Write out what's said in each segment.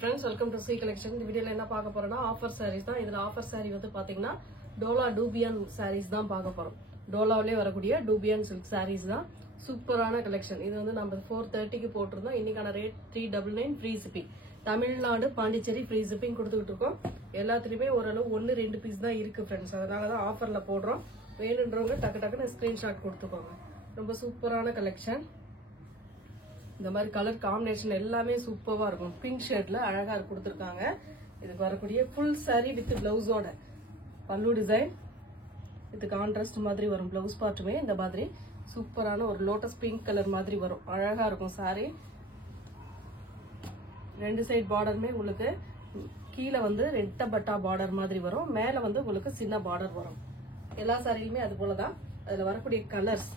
Friends, welcome to C Collection. இந்த வீடியோல என்ன பார்க்க போறோம்னா ஆஃபர் sarees தான். இதுல ஆஃபர் saree வந்து பாத்தீங்கன்னா டோலா டூபியன் sarees தான் பார்க்க போறோம். டோலாவிலே வரக்கூடிய டூபியன் silk sarees தான். சூப்பரான கலெக்ஷன். இது வந்து நம்ம 430 க்கு போட்டுருந்தோம். இன்னைக்கான rate 399 free shipping. Tamil Nadu Pondicherry free shipping கொடுத்துட்டு இருக்கோம். எல்லாத்துலயுமே ஓரளவு 1-2 பீஸ் தான் இருக்கு फ्रेंड्स. அதனால தான் ஆஃபர்ல போடுறோம். வேணும்ன்றவங்க டக்கு டக்குன்னு ஸ்கிரீன்ஷாட் கொடுத்துக்கோங்க. ரொம்ப சூப்பரான கலெக்ஷன். இந்த மாதிரி கலர் காம்பினேஷன் எல்லாமே சூப்பரா இருக்கும். பிங்க் ஷேட்ல அழகா கொடுத்திருக்காங்க. இதுக்கு வரக்கூடிய ஃபுல் saree வித் பிளவுஸோட பல்லு டிசைன் இது கான்ட்ராஸ்ட் மாதிரி வரும். பிளவுஸ் பார்ட்டுமே இந்த மாதிரி சூப்பரான ஒரு லோட்டஸ் பிங்க் கலர் மாதிரி வரும். அழகா இருக்கும் saree. ரெண்டு சைடு பார்டருமே உங்களுக்கு கீழே வந்து ரெட்ட பட்டா பார்டர் மாதிரி வரும். மேல வந்து உங்களுக்கு சின்ன பார்டர் வரும். எல்லா சாரியுமே அது போலதான். அதுல வரக்கூடிய கலர்ஸ்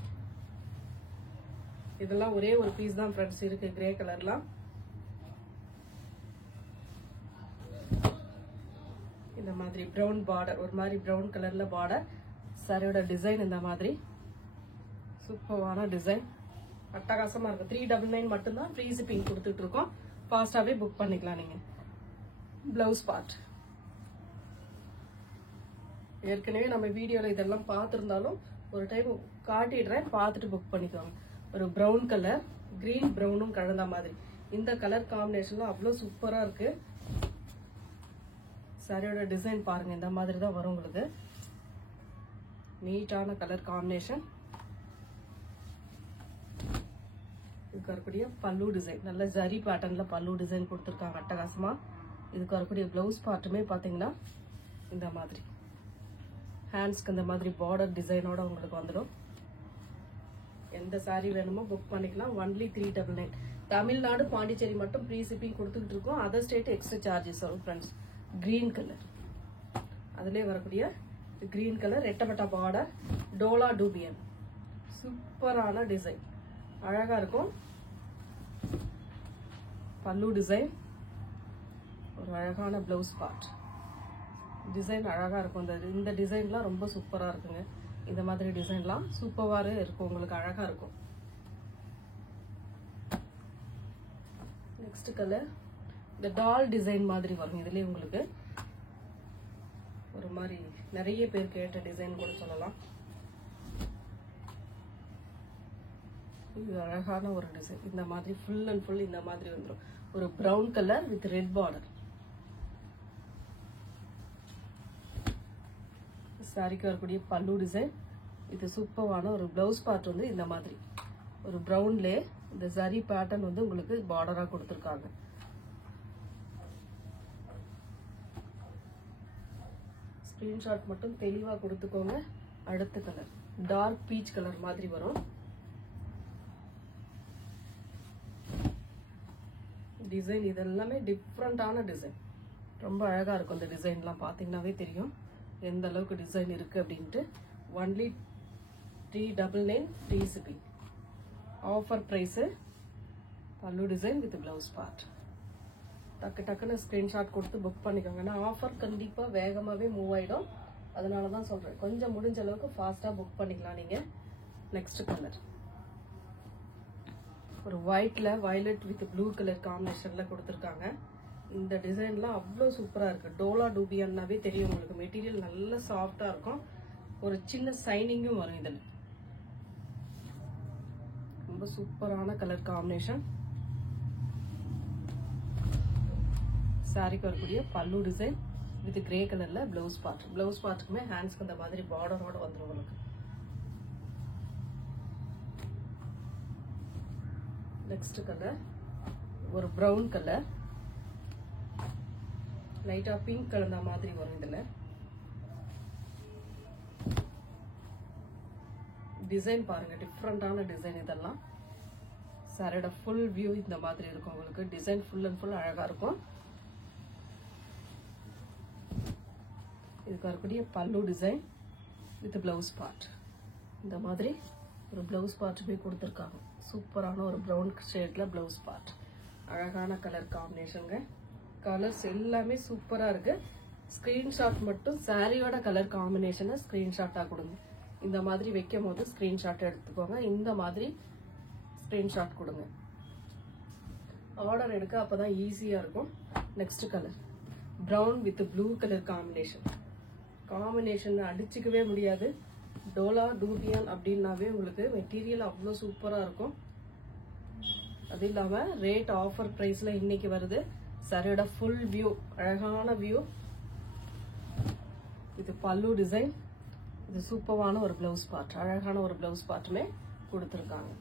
இதெல்லாம் ஒரே ஒரு பீஸ் தான் ஃப்ரெண்ட்ஸ் இருக்கு. கிரே கலர்லாம் இந்த மாதிரி பிரவுன் பார்டர், ஒரு மாதிரி பிரவுன் கலர்ல பார்டர். சாரியோட டிசைன் இந்த மாதிரி சூப்பரான டிசைன், அட்டகாசமா இருக்கு. 399 மட்டும்தான் ஃப்ரீ ஷிப்பிங் கொடுத்துட்டு இருக்கோம். ஃபாஸ்டாவே புக் பண்ணிக்கலாம் நீங்க. பிளவுஸ் பார்ட் ஏற்கனவே நம்ம வீடியோல இதெல்லாம் பார்த்திருந்தாலும் ஒரு டைம் காட்டிடுறேன், பார்த்துட்டு புக் பண்ணிக்கோங்க. ஒரு பிரவுன் கலர், கிரீன் பிரவுனும் கலந்த மாதிரி இந்த கலர் காம்பினேஷன்ல அவ்வளவு சூப்பரா இருக்கு. சாரியோட டிசைன் பாருங்க, இந்த மாதிரி தான் வரும் உங்களுக்கு. நீட்டான கலர் காம்பினேஷன். இதுக்கு வரக்கூடிய பல்லு டிசைன் நல்ல ஜரி பேட்டர்ன்ல பல்லு டிசைன் கொடுத்துருக்காங்க அட்டகாசமா. இதுக்கு வரக்கூடிய பிளவுஸ் பார்ட்டுமே பாத்தீங்கன்னா இந்த மாதிரி ஹேண்ட்ஸ்க்கு இந்த மாதிரி பார்டர் டிசைனோட உங்களுக்கு வந்துடும். எந்த சாரி வேணுமோ புக் பண்ணிக்கலாம். ஒன்லி 399. தமிழ்நாடு பாண்டிச்சேரி மட்டும் ஃப்ரீ ஷிப்பிங் கொடுத்துட்டு இருக்கோம். அதர் ஸ்டேட் எக்ஸ்ட்ரா சார்ஜஸ் வரும் ஃப்ரெண்ட்ஸ். கிரீன் கலர், அதுலயே வரக்கூடிய கிரீன் கலர் ரெட்டப்பட்ட பார்டர், டோலா டூபியன் சூப்பரான டிசைன், அழகா இருக்கும். பல்லு டிசைன், ஒரு அழகான பிளவுஸ் பார்ட் டிசைன் அழகா இருக்கும். இந்த டிசைன்லாம் ரொம்ப சூப்பரா இருக்குங்க. இந்த மாதிரி டிசைன்லாம் சூப்பரா இருக்கும், உங்களுக்கு அழகா இருக்கும். நெக்ஸ்ட் கலர் இந்த டால் டிசைன் மாதிரி வரும். இதுலயே உங்களுக்கு ஒரு மாதிரி நிறைய பேர் கேட்ட டிசைன் கூட சொல்லலாம். இது அழகான ஒரு டிசைன். இந்த மாதிரி ஃபுல் அண்ட் ஃபுல் இந்த மாதிரி வந்துடும். ஒரு brown colour with red border. சாரிக்கு வரக்கூடிய பல்லு டிசைன். இது சூப்பரான ஒரு பிளவுஸ் பார்ட் வந்து இந்த மாதிரி ஒரு பிரவுன்லே இந்த ஜரி பேட்டர்ன் வந்து உங்களுக்கு பார்டரா கொடுத்திருக்காங்க. ஸ்கிரீன்ஷாட் மட்டும் தெளிவா கொடுத்துக்கோங்க. அடுத்த கலர் டார்க் பீச் கலர் மாதிரி வரும். டிசைன் இதெல்லாமே டிஃப்ரெண்டான டிசைன், ரொம்ப அழகா இருக்கும். இந்த டிசைன்லாம் பாத்தீங்கன்னாவே தெரியும் எந்த அளவுக்கு டிசைன் இருக்கு அப்படின்ட்டு. Only 399 free shipping. Offer price. பல்லு டிசைன் வித் பிளவுஸ் பார்ட். டக்கு டக்குன்னு ஸ்கிரீன்ஷாட் கொடுத்து புக் பண்ணிக்கோங்க. ஏன்னா ஆஃபர் கண்டிப்பா வேகமாவே மூவ் ஆயிடும். அதனாலதான் சொல்றேன், கொஞ்சம் முடிஞ்ச அளவுக்கு ஃபாஸ்டா புக் பண்ணிக்கலாம் நீங்க. நெக்ஸ்ட் கலர் ஒரு ஒயிட்ல வயலட் வித் ப்ளூ கலர் காம்பினேஷன்ல கொடுத்திருக்காங்க. இந்த டிசைன்லாம் அவ்வளவு சூப்பரா இருக்கு. டோலா டூபியன்னாவே தெரியும் உங்களுக்கு. மெட்டீரியல் நல்ல சாஃப்டா இருக்கும். ஒரு சின்ன சைனிங்கும் வரும் இதுல. ரொம்ப சூப்பரான கலர் காம்பினேஷன். சாரிக்கு வரக்கூடிய பல்லு டிசைன் வித் கிரே கலர்ல பிளவுஸ் பார்ட். பிளவுஸ் பார்ட்டுக்குமே ஹேண்ட்ஸ்க்கு அந்த மாதிரி பார்டரோட வந்துடும் உங்களுக்கு. நெக்ஸ்ட் கலர் ஒரு பிரவுன் கலர், லைட்டா பிங்க் கலந்த மாதிரி வரும். இதுல டிசைன் பாருங்க, டிஃப்ரெண்டான டிசைன். இதெல்லாம் சாரியோட ஃபுல் வியூ இந்த மாதிரி இருக்கும் உங்களுக்கு. டிசைன் ஃபுல் அண்ட் ஃபுல் அழகா இருக்கும். இதுக்கு வரக்கூடிய பல்லு டிசைன் வித் பிளவுஸ் பார்ட். இந்த மாதிரி ஒரு பிளவுஸ் பார்ட் போய் கொடுத்துருக்காங்க. சூப்பரான ஒரு பிரவுன் ஷேட்ல பிளவுஸ் பார்ட். அழகான கலர் காம்பினேஷனுங்க. கலர்ஸ் எல்லாமே சூப்பரா இருக்கு. ஸ்கிரீன்ஷாட் மட்டும் சாரியோட கலர் காம்பினேஷனை ஸ்கிரீன்ஷாட்டா கொடுங்க. இந்த மாதிரி வைக்கும் போது ஸ்கிரீன்ஷாட் எடுத்துக்கோங்க. இந்த மாதிரி ஸ்கிரீன்ஷாட் கொடுங்க. ஆர்டர் எடுக்க அப்பதான் ஈஸியா இருக்கும். Next colour brown with blue colour combination அடிச்சுக்கவே முடியாது. டோலா டூபியான் அப்படின்னாவே உங்களுக்கு மெட்டீரியல் அவ்வளோ சூப்பரா இருக்கும். அது இல்லாம ரேட் ஆஃபர் பிரைஸ்ல இன்னைக்கு வருது. சாரியோட ஃபுல் வியூ, அழகான வியூ. இது பல்லு டிசைன். இது சூப்பரான ஒரு பிளவுஸ் பார்ட், அழகான ஒரு பிளவுஸ் பார்ட்டுமே கொடுத்துருக்காங்க.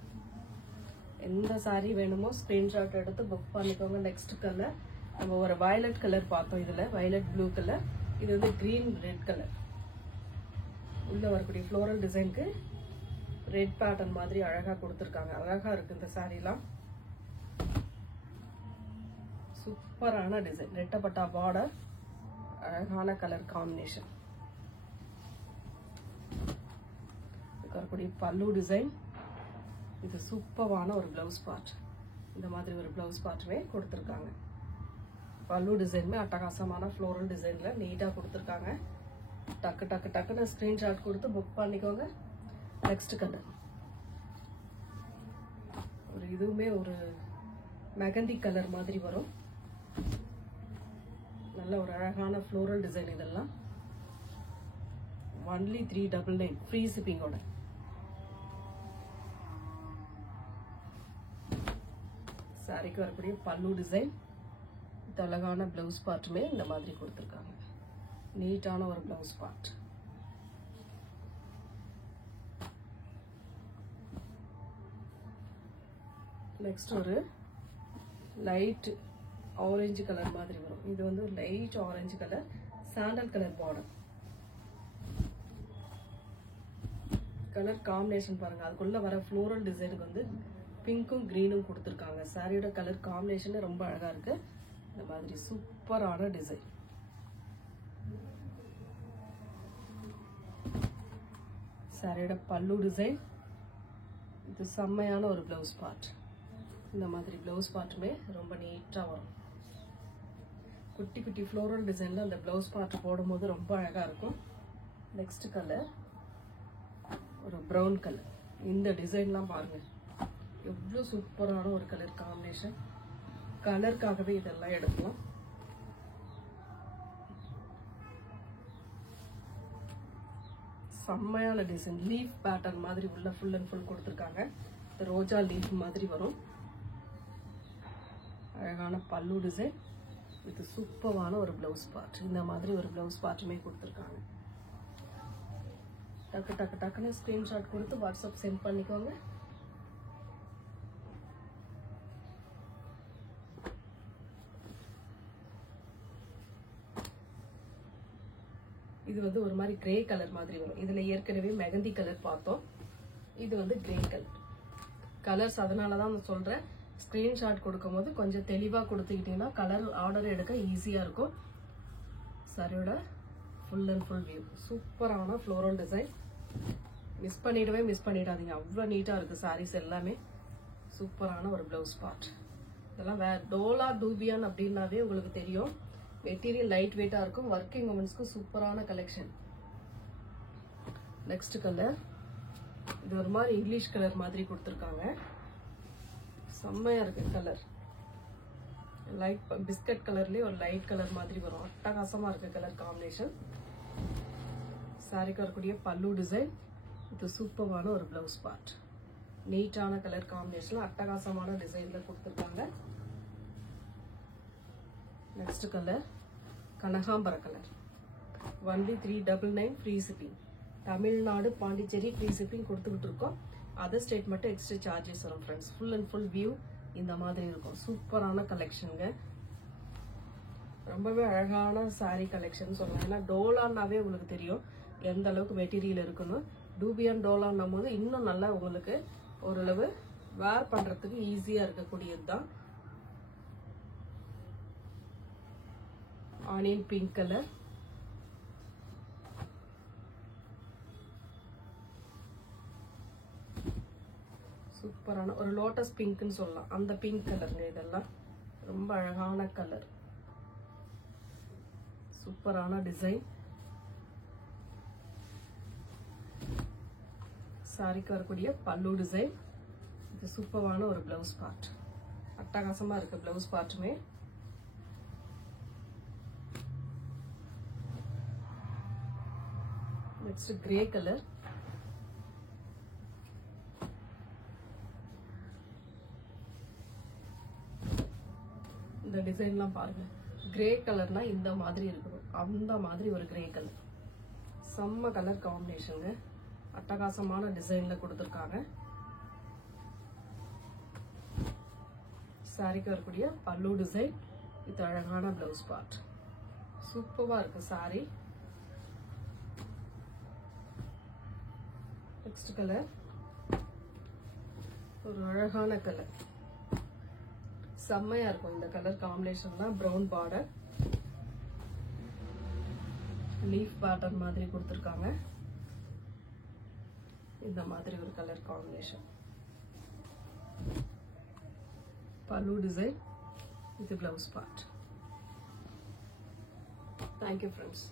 எந்த சாரி வேணுமோ ஸ்கிரீன்ஷாட் எடுத்து புக் பண்ணிக்கோங்க. நெக்ஸ்ட் கலர் நம்ம ஒரு வயலட் கலர் பார்த்தோம். இதுல வயலட் ப்ளூ கலர், இது வந்து கிரீன் ரெட் கலர். உள்ள வரக்கூடிய ஃப்ளோரல் டிசைனுக்கு ரெட் பேட்டர்ன் மாதிரி அழகா கொடுத்துருக்காங்க. அழகா இருக்கு இந்த சாரிலாம். சூப்பரான டிசைன், ரெட்டப்பட்டா பார்டர், அழகான கலர் காம்பினேஷன். வரக்கூடிய பல்லு டிசைன். இது சூப்பரான ஒரு பிளவுஸ் பார்ட். இந்த மாதிரி ஒரு பிளவுஸ் பார்ட்டுமே கொடுத்துருக்காங்க. பல்லு டிசைனுமே அட்டகாசமான ஃப்ளோரல் டிசைன்ல நீட்டா கொடுத்துருக்காங்க. டக்கு டக்கு டக்குன்னு ஸ்கிரீன்ஷாட் கொடுத்து புக் பண்ணிக்கோங்க. நெக்ஸ்ட் கலர் ஒரு இதுவுமே ஒரு மெகந்தி கலர் மாதிரி வரும். நல்ல ஒரு அழகான ஃப்ளோரல் டிசைன். இதெல்லாம் ஒன்லி 399 ஃப்ரீ ஷிப்பிங்கோட. சாரிக்கு வரக்கூடிய பல்லு டிசைன். இது அழகான பிளவுஸ் பார்ட்டுமே இந்த மாதிரி கொடுத்துருக்காங்க. நீட்டான ஒரு பிளவுஸ் பார்ட். நெக்ஸ்ட் ஒரு லைட் ஆரஞ்சு கலர் மாதிரி வரும். இது வந்து light orange colour, sandal colour border. Colour combination பாருங்க. அதுக்குள்ள வர ஃப்ளோரல் டிசைனுக்கு வந்து பிங்க்கும் கிரீனும் கொடுத்துருக்காங்க. சாரியோட கலர் காம்பினேஷன் ரொம்ப அழகா இருக்கு. இந்த மாதிரி சூப்பரான டிசைன். சாரியோட பல்லு டிசைன். இது செம்மையான ஒரு பிளவுஸ் பார்ட். இந்த மாதிரி பிளவுஸ் பார்ட்டுமே ரொம்ப நீட்டா வரும். குட்டி குட்டி ஃப்ளோரல் டிசைன்ல அந்த பிளவுஸ் பார்ட் போடும்போது ரொம்ப அழகா இருக்கும். நெக்ஸ்ட் கலர் ஒரு ப்ரௌன் கலர். இந்த டிசைன்லாம் பாருங்க, எவ்வளோ சூப்பரான ஒரு கலர் காம்பினேஷன். கலருக்காகவே இதெல்லாம் எடுக்கலாம். செம்மையான டிசைன். லீஃப் பேட்டர்ன் மாதிரி உள்ள ஃபுல் அண்ட் ஃபுல் கொடுத்துருக்காங்க. ரோஜா லீஃப் மாதிரி வரும். அழகான பல்லு டிசைன். இது சூப்பரான ஒரு பிளவுஸ் பார்ட். இந்த மாதிரி ஒரு பிளவுஸ் பார்ட்டுமே கொடுத்துருக்காங்க. டக்கு டக்கு டக்குன்னு ஸ்கிரீன்ஷாட் கொடுத்து வாட்ஸ்அப் சென்ட் பண்ணிக்கோங்க. இது வந்து ஒரு மாதிரி கிரே கலர் மாதிரி வரும். இதுல ஏற்கனவே மெகந்தி கலர் பார்த்தோம். இது வந்து கிரே கலர். கலர்ஸ் அதனாலதான் நான் சொல்றேன், ஸ்கிரீன்ஷாட் கொடுக்கும் போது கொஞ்சம் தெளிவா கொடுத்துக்கிட்டீங்கன்னா கலர் ஆர்டர் எடுக்க ஈஸியா இருக்கும். சாரியோட ஃபுல் அண்ட் ஃபுல் வியூ. சூப்பரான ஃப்ளோரல் டிசைன். மிஸ் பண்ணிடாதீங்க. அவ்வளோ நீட்டா இருக்கு சாரீஸ் எல்லாமே. சூப்பரான ஒரு பிளவுஸ் பார்ட். இதெல்லாம் டோலா டூபியான் அப்படின்னாவே உங்களுக்கு தெரியும். மெட்டீரியல் லைட் வெயிட்டா இருக்கும். ஒர்க்கிங் உமன்ஸ்க்கு சூப்பரான கலெக்ஷன். நெக்ஸ்ட் கலர் இது ஒரு மாதிரி இங்கிலீஷ் கலர் மாதிரி கொடுத்துருக்காங்க. செம்மையா இருக்கு கலர். லைட் பிஸ்கட் கலர்லயே ஒரு லைட் கலர் மாதிரி வரும். அட்டகாசமா இருக்கு கலர் காம்பினேஷன். சாரிக்கு வரக்கூடிய பல்லு டிசைன். இது சூப்பரான ஒரு பிளவுஸ் பார்ட். நீட்டான கலர் காம்பினேஷன்ல அட்டகாசமான டிசைன்ல கொடுத்துருக்காங்க. நெக்ஸ்ட் கலர் கனகாம்பர colour. Only 399 free shipping. Tamil Nadu Pondicherry free shipping கொடுத்துக்கிட்டு இருக்கோம். அதர் ஸ்டேட் மட்டும் எக்ஸ்ட்ரா சார்ஜஸ் வரும் friends. Full and full view இந்த மாதிரி இருக்கும். சூப்பரான கலெக்ஷனுங்க. ரொம்பவே அழகான சாரீ கலெக்ஷன் சொல்லலாம். ஏன்னா டோலான்னாவே உங்களுக்கு தெரியும் எந்த அளவுக்கு மெட்டீரியல் இருக்குன்னு. டூபியான் டோலான்னும் போது இன்னும் நல்லா உங்களுக்கு ஓரளவு வேர் பண்றதுக்கு ஈஸியா இருக்கக்கூடியது தான். Onion pink colour. சூப்பரான ஒரு லோட்டஸ் பிங்க்னு சொல்லலாம். அந்த பிங்க் கலருங்க. இதெல்லாம் ரொம்ப அழகான கலர். சூப்பரான டிசைன். சாரிக்கு வரக்கூடிய பல்லு டிசைன். இது சூப்பரான ஒரு பிளவுஸ் பார்ட். அட்டகாசமா இருக்கு பிளவுஸ் பார்ட்டுமே. Next grey colour. இந்த டிசைன்லாம் பாருங்க. கிரே கலர்னா இந்த மாதிரி இருக்கணும், அந்த மாதிரி ஒரு கிரே கலர். செம்ம கலர் காம்பினேஷனுங்க. அட்டகாசமான டிசைன்ல கொடுத்துருக்காங்க. சாரிக்கு வரக்கூடிய பல்லு டிசைன், இது அழகான பிளவுஸ் பார்ட். சூப்பரா இருக்கு சாரி. நெக்ஸ்ட் கலர் ஒரு அழகான கலர், செம்மையா இருக்கும் இந்த கலர் காம்பினேஷன் தான். பிரவுன் பார்டர், லீஃப் பேட்டர்ன் மாதிரி கொடுத்துருக்காங்க. இந்த மாதிரி ஒரு கலர் காம்பினேஷன். பல்லு டிசைன், இது பிளவுஸ் பார்ட். Thank you friends.